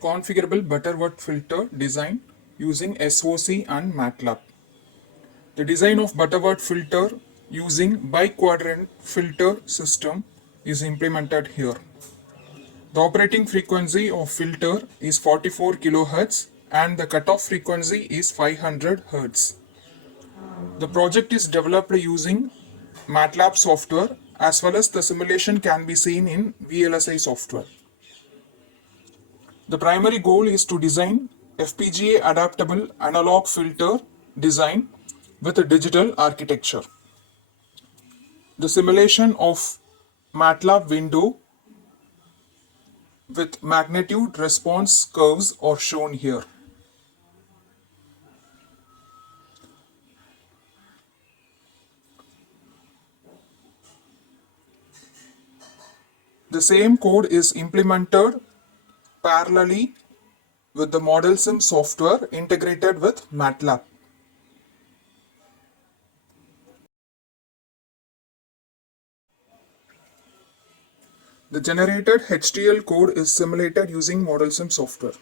Configurable Butterworth Filter design using Soc and MATLAB. The design of Butterworth filter using bi-quadrant filter system is implemented here. The operating frequency of filter is 44 kHz and the cutoff frequency is 500 Hz. The project is developed using MATLAB software as well as the simulation can be seen in VLSI software. The primary goal is to design FPGA adaptable analog filter design with a digital architecture. The simulation of MATLAB window with magnitude response curves are shown here. The same code is implemented parallelly with the MODELSIM software integrated with MATLAB. The generated HTL code is simulated using MODELSIM software.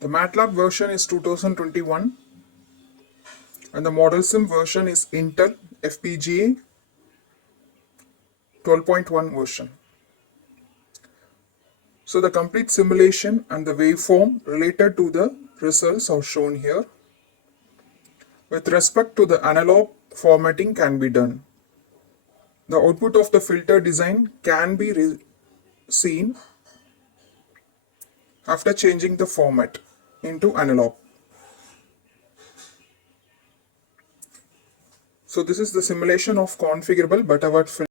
The MATLAB version is 2021 and the MODELSIM version is Intel FPGA 12.1 version. So the complete simulation and the waveform related to the results are shown here. With respect to the analog, formatting can be done. The output of the filter design can be seen after changing the format into analog. So this is the simulation of configurable Butterworth filter.